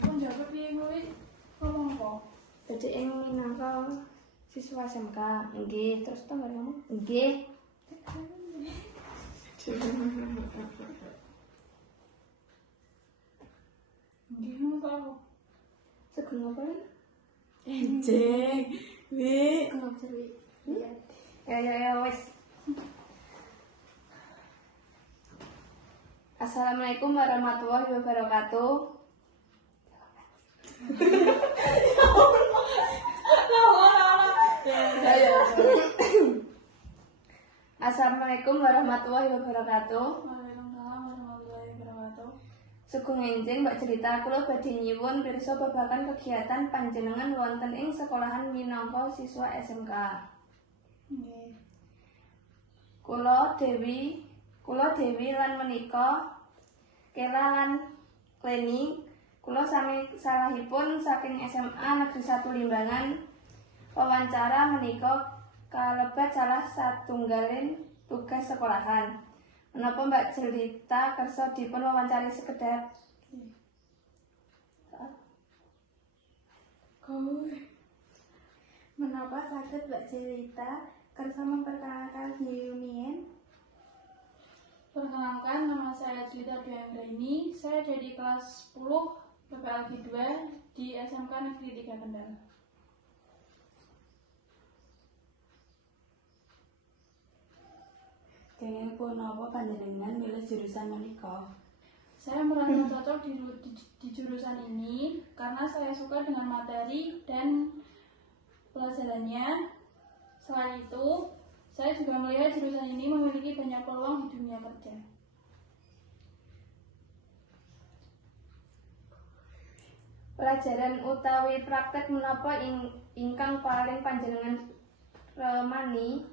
Kok jawab piye kowe? Ngomong apa? Jadi ing minangka siswa SMK, nggih. Terus to ngomong, nggih. Nggih ngono ta. Sugeng apa lho? Enjeng, Wi. Sugeng apa Wi? Iya. Ya wis. Assalamualaikum warahmatullahi wabarakatuh. Assalamualaikum warahmatullahi wabarakatuh. Waalaikumsalam warahmatullahi wabarakatuh. Sugeng enjing mbak cerita kula badhe nyuwun pirsa babagan kegiatan panjenengan wonten ing sekolahan minangka siswa SMK. Nggih. Kula Dewi lan menika Kela lan Kleni kula sami salahipun saking SMA Negeri 1 Limbangan. Wawancara menika kalebat salah satunggaling tugas sekolahan. Menapa Mbak Jelita kersa dipun wawancari sekedap? Menapa saged Mbak Jelita kersa memperkenalkan diri rumiyin? Perkenalkan, nama saya Jelita Dwi Anggraini. Saya dari kelas 10 PPLG 2 di SMK Negeri 3 Kendal. Kenging punapa panjenengan milih jurusan menika? Saya merasa cocok di jurusan ini karena saya suka dengan materi dan pelajarannya. Selain itu, saya juga melihat jurusan ini memiliki banyak peluang di dunia kerja. Pelajaran utawi praktek menapa ingkang paling panjenengan remani?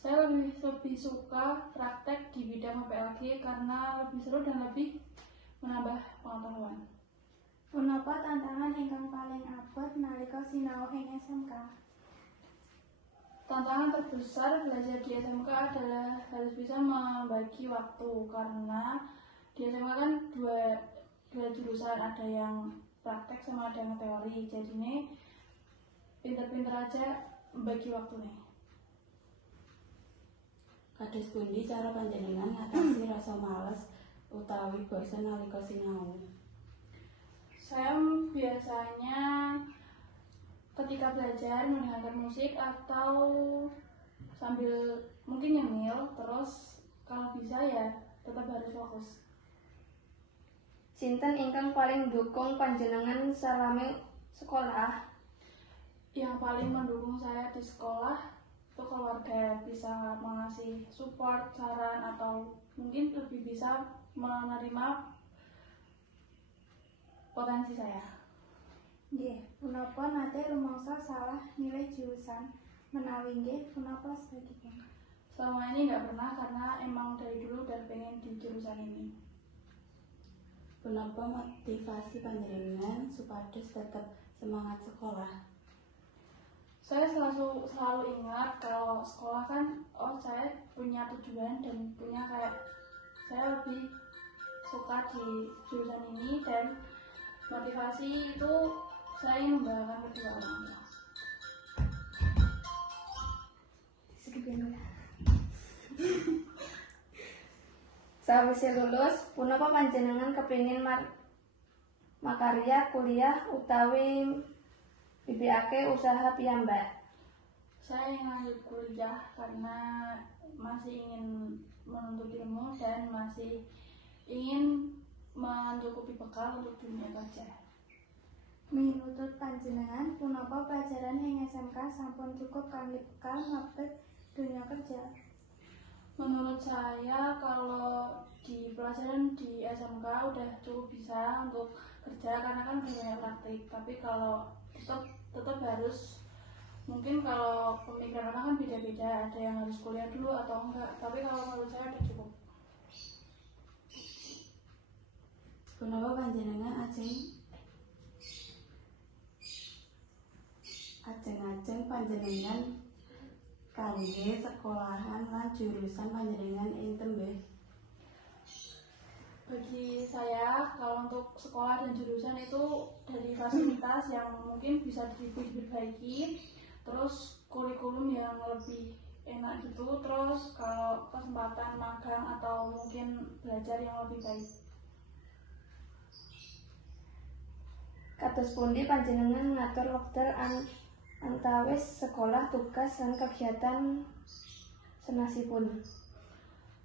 Saya lebih suka praktek di bidang PPLG karena lebih seru dan lebih menambah pengetahuan. Menapa tantangan ingkang paling abot nalika sinau ing SMK? Tantangan terbesar belajar di SMK adalah harus bisa membagi waktu karena di SMK kan dua jurusan, ada yang praktek sama ada yang teori. Jadi ini pinter-pinter aja membagi waktu nih. Kados pundi cara panjenengan ngatasi rasa males utawi bosen nalika sinau? Saya biasanya ketika belajar mendengarkan musik atau sambil mungkin nyemil, terus kalau bisa ya tetap harus fokus. Sinten ingkang paling dukung panjenengan salami sekolah? Yang paling mendukung saya di sekolah itu keluarga, bisa mengasih support, saran, atau mungkin lebih bisa menerima potensi saya. Nggih, menapa nate rumangsa salah milih jurusan? Menawi nggih, menapa sebagipun? Selama ini nggak pernah karena emang dari dulu udah pengen di jurusan ini. Punapa motivasi panjenengan supados tetap semangat sekolah? Saya selalu ingat kalau sekolah kan, saya punya tujuan dan punya kayak saya lebih suka di jurusan ini dan motivasi itu saya ingin membanggakan kedua orang tua. Sawise lulus, punapa panjenengan kepingin makarya kuliah utawi bibiyake usaha piyambak? Saya ingin lanjut kuliah karena masih ingin menuntut ilmu dan masih ingin mencukupi bekal untuk dunia kerja. Minutut panjenengan, punapa pelajaran ing SMK sampun cukup kangge bekal mlebet dunia kerja? Menurut saya kalau di pelajaran di SMK udah cukup bisa untuk kerja karena kan banyak praktik. Tapi kalau tetap harus, mungkin kalau pemikiran orang kan beda-beda, ada yang harus kuliah dulu atau enggak. Tapi kalau menurut saya udah cukup. Punapa panjenengan ajeng panjenengan kangge sekolahan lan jurusan panjenengan ing tembih? Bagi saya, kalau untuk sekolah dan jurusan itu dari fasilitas yang mungkin bisa diperbaiki, terus kurikulum yang lebih enak gitu, terus kalau kesempatan magang atau mungkin belajar yang lebih baik. Kados pundi panjenengan ngatur wekdal antawis sekolah, tugas, dan kegiatan senasipun?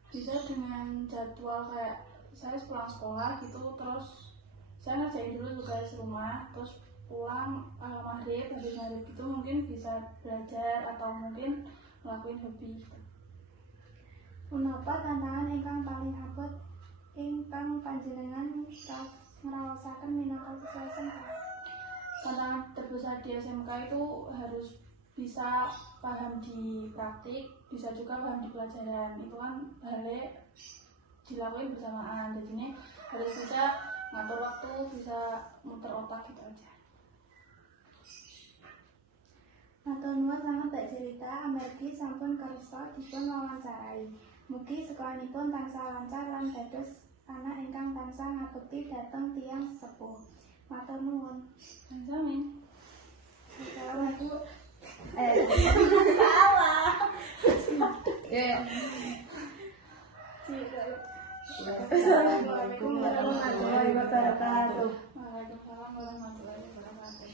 Bisa dengan jadwal kayak saya pulang sekolah gitu, terus saya ngerjain dulu tugas rumah, terus pulang maghrib, habis maghrib gitu mungkin bisa belajar atau mungkin ngelakuin hobi gitu. Punapa tantangan ingkang paling abot ingkang panjenengan ngraosaken minangka siswa SMK? Tantangan terbesar di SMK itu harus bisa paham di praktik, bisa juga paham di pelajaran. Itu kan halnya dilakuin bersamaan, jadinya harus bisa ngatur waktu, bisa muter otak gitu aja. Matur nuwun sanget Mbak Jelita amargi sampun kersa dipun wawancarai. Mugi sekolahipun tansah lancar lan dados anak ingkang tansah ngabekti dhateng tiyang sepuh. Matur nuwun. Amin. Assalamualaikum. Assalamualaikum warahmatullahi wabarakatuh. Waalaikumsalam warahmatullahi wabarakatuh.